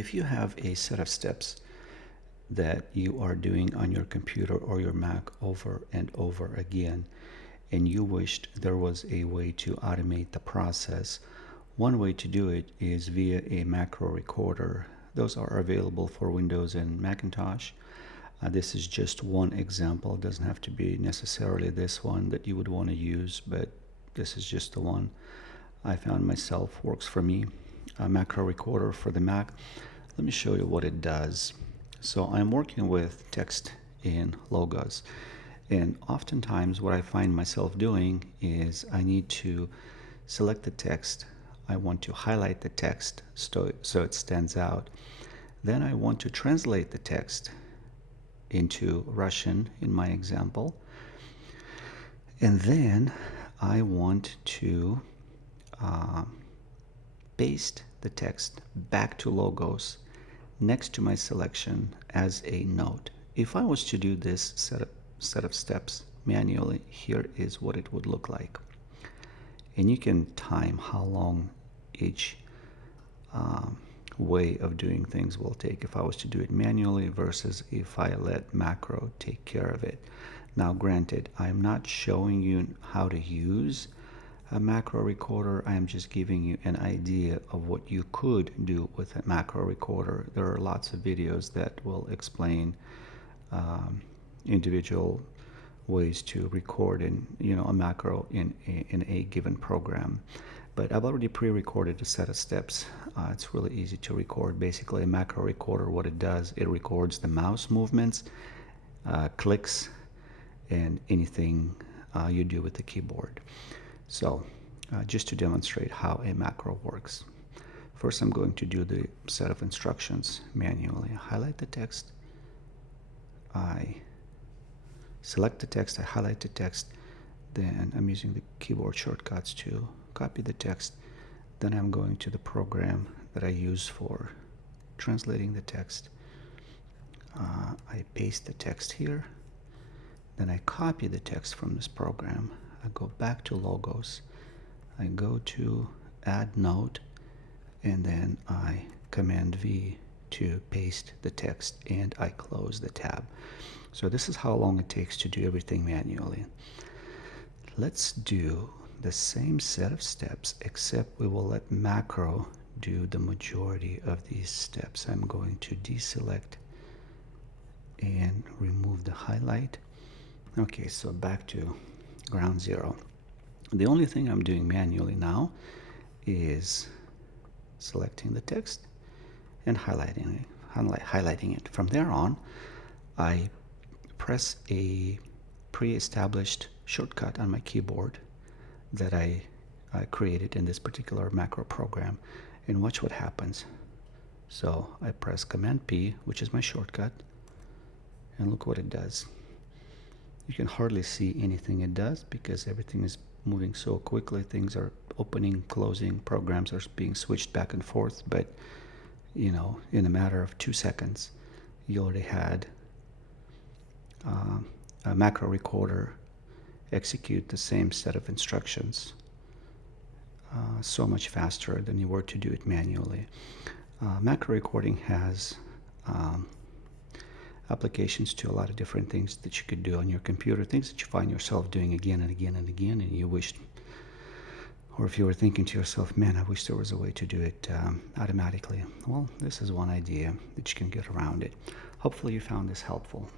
If you have a set of steps that you are doing on your computer or your Mac over and over again, and you wished there was a way to automate the process, one way to do it is via a macro recorder. Those are available for Windows and Macintosh. This is just one example. It doesn't have to be necessarily this one that you would want to use, but this is just the one I found myself works for me. A macro recorder for the Mac. Let me show you what it does. So I'm working with text and logos, and oftentimes what I find myself doing is I need to select the text. I want to highlight the text so it stands out. Then I want to translate the text into Russian in my example. And then I want to paste the text back to logos next to my selection as a note. If I was to do this set of steps manually, here is what it would look like. And you can time how long each way of doing things will take if I was to do it manually versus if I let macro take care of it. Now granted, I'm not showing you how to use a macro recorder. I am just giving you an idea of what you could do with a macro recorder. There are lots of videos that will explain individual ways to record in a macro in a given program. But I've already pre-recorded a set of steps. It's really easy to record. Basically, a macro recorder, what it does, it records the mouse movements, clicks, and anything you do with the keyboard. So just to demonstrate how a macro works. First, I'm going to do the set of instructions manually. Highlight the text. I select the text. I highlight the text. Then I'm using the keyboard shortcuts to copy the text. Then I'm going to the program that I use for translating the text. I paste the text here. Then I copy the text from this program. I go back to logos. I go to add note, and then I command V to paste the text, and I close the tab. So this is how long it takes to do everything manually. Let's do the same set of steps, except we will let macro do the majority of these steps. I'm going to deselect and remove the highlight. Okay, so back to ground zero. The only thing I'm doing manually now is selecting the text and highlighting it. From there on, I press a pre-established shortcut on my keyboard that I created in this particular macro program, and watch what happens. So I press Command P, which is my shortcut, and look what it does. You can hardly see anything it does because everything is moving so quickly. Things are opening, closing, programs are being switched back and forth, but in a matter of 2 seconds you already had a macro recorder execute the same set of instructions so much faster than you were to do it manually. Macro recording has applications to a lot of different things that you could do on your computer, things that you find yourself doing again and again and again, and you wished, or if you were thinking to yourself, man, I wish there was a way to do it automatically. Well, this is one idea that you can get around it. Hopefully you found this helpful.